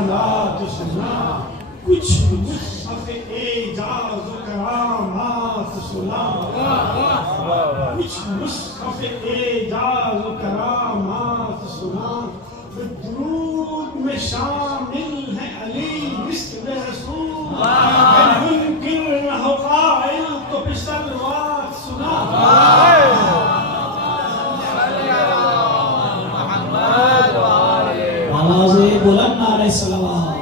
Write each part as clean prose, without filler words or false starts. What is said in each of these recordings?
حالات سنا، کچھ مصحف اعجاز و کرامات سنا، کچھ مصحف اعجاز و کرامات سنا، درود میں شامل ہے علی مثل رسول، منکر نہ ہو قائل تو بصلوات سنا، آواز بلند نعرہ صلوات.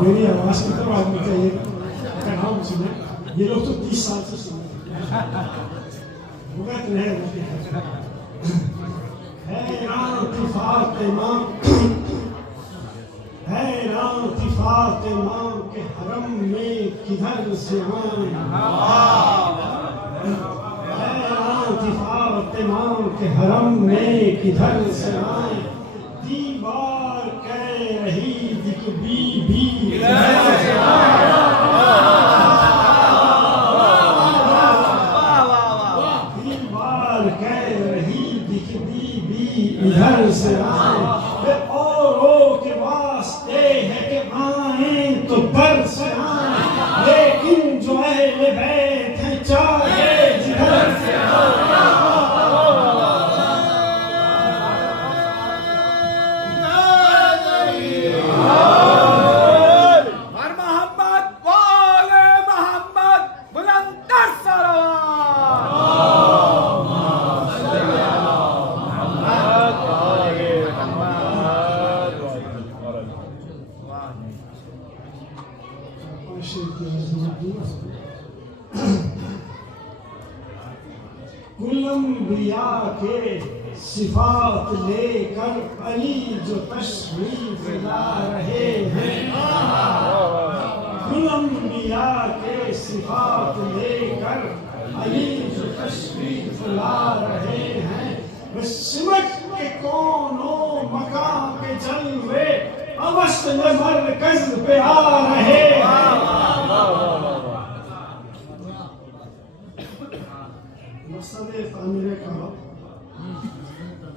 میری آواز کی طرف آدمی چاہیے اگر ہم سنیں، یہ لوگ تو 30 سال سے سنیں وقت نہیں ہوتی ہے. حیران تھی فاطمہ، حیران تھی فاطمہ کے حرم میں کدھر سے آئیں، حیران تھی فاطمہ کے حرم میں کدھر سے آئیں، دیوار کہہ رہی تھی کہ بی بی کدھر سے آئیں، دیوار کہہ رہی تھی کہ بی بی ادھر سے آئیں، اوروں کے واسطے ہے کہ آئیں تو بر سے آئیں، لیکن جو اہل بیت ہیں چاہے جدھر سے آئیں. کل انبیاء کے صفات لے کر علی جو تشریف لا رہے ہیں، کل انبیاء کے صفات لے کر علی جو تشریف لا رہے ہیں، بس سمٹ کے کونوں مکان کے جلوے اوسط مرکز پہ آ رہے ہیں. مقصد تعمیر کا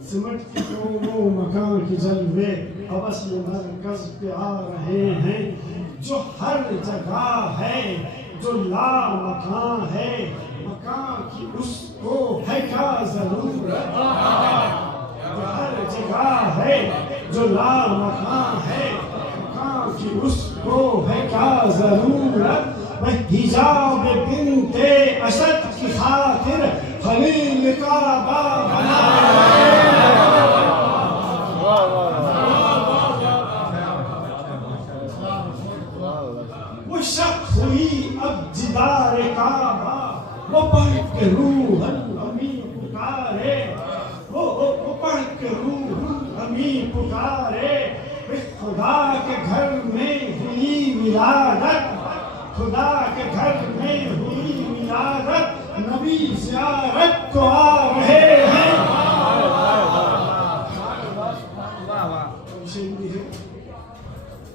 سمٹ کے کونوں مکان کے جلوے اوسط مرکز پہ آ رہے ہیں، جو ہر جگہ ہے جو لا مکان ہے، مکان کی اس کو ہے کیا ضرورت، جو ہر جگہ ہے جو لا مکان ہے، مکان کی اس کو ہے کیا ضرورت، وہ حجاب بنت اسد کی خاطر خلیل کعبہ بنا رہے ہیں. وہ شک ہوئی اب جدار کعبہ، وہ پڑھ کے روح الامین پکارے، وہ پڑھ کے روح الامین پکارے، خدا کے گھر میں ہوئی ولادت، خدا کے گھر میں ہوئی ولادت، نبی زیارت کو آ رہے ہیں.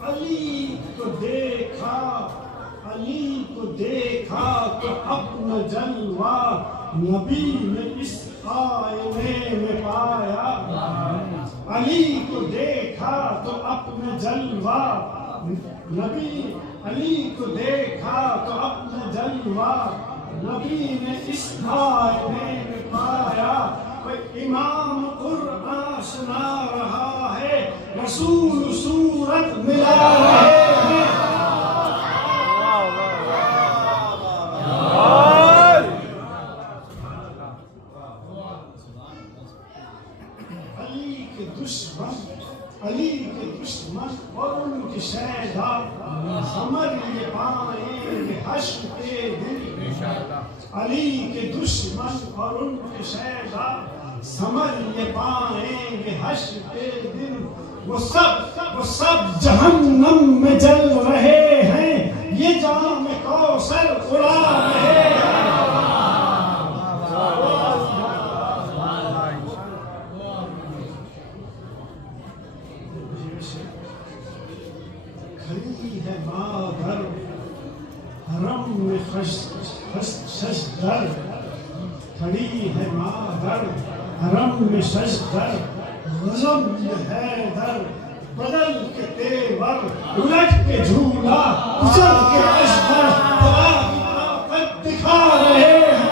علی کو دیکھا، علی کو دیکھا تو اپنا جلوہ نبی نے اس آئینے میں پایا، علی کو دیکھا تو اپنا جلوہ نبی، علی کو دیکھا تو اپنا جلوہ نبی نے اس آئینے میں پایا، امام قرآن سنا رہا ہے، رسول صورت ملا رہے ہیں. علی کے دشمن اور ان کے شہدا ثمر یہ پائیں گے حشر کے دن، علی کے دشمن اور ان کے شہدا ثمر یہ پائیں گے حشر کے دن، وہ سب جہنم میں جل رہے ہیں، یہ جام کوثر اڑا رہے ہیں. کھڑی ہے مادر حرم میں ششدر کھڑی ہے مادر حرم میں ششدر غضب میں حیدر بدل کے تیور الٹ کے جھولا اچل کے اشتر خدا کی طاقت دکھا رہے ہیں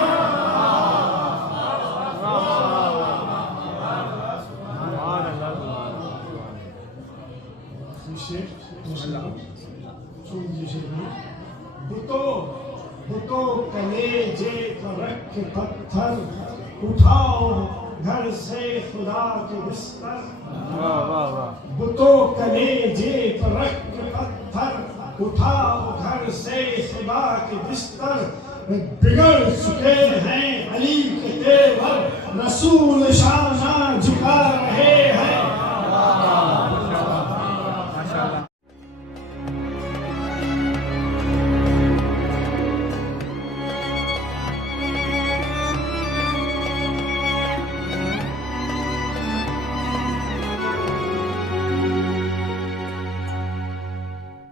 بتوں کلیجے پر رکھ کے پتھر اٹھاؤ گھر سے خدا کے بستر بتوں کلیجے پر رکھ کے پتھر اٹھاؤ گھر سے خدا کے بستر بگڑ چکے ہیں علی کے تیور رسول شانہ جھکا رہے